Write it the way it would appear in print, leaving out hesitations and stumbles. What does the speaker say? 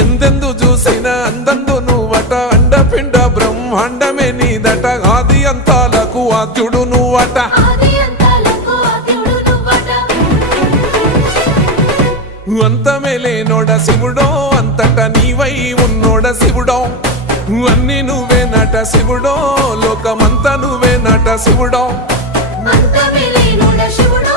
ఎందెందు చూసిన అందందు నువ్వట అండపిండ బ్రహ్మాండమే నీదట ఆది అంతాలకు ఆద్యుడు నువ్వట అంతమే లేనోడ శివుడో అంతట నీవై ఉన్నోడ శివుడో అన్ని నువ్వే నట శివుడో లోకమంతా నువ్వే నట శివుడో అంతమే లేనోడ శివుడో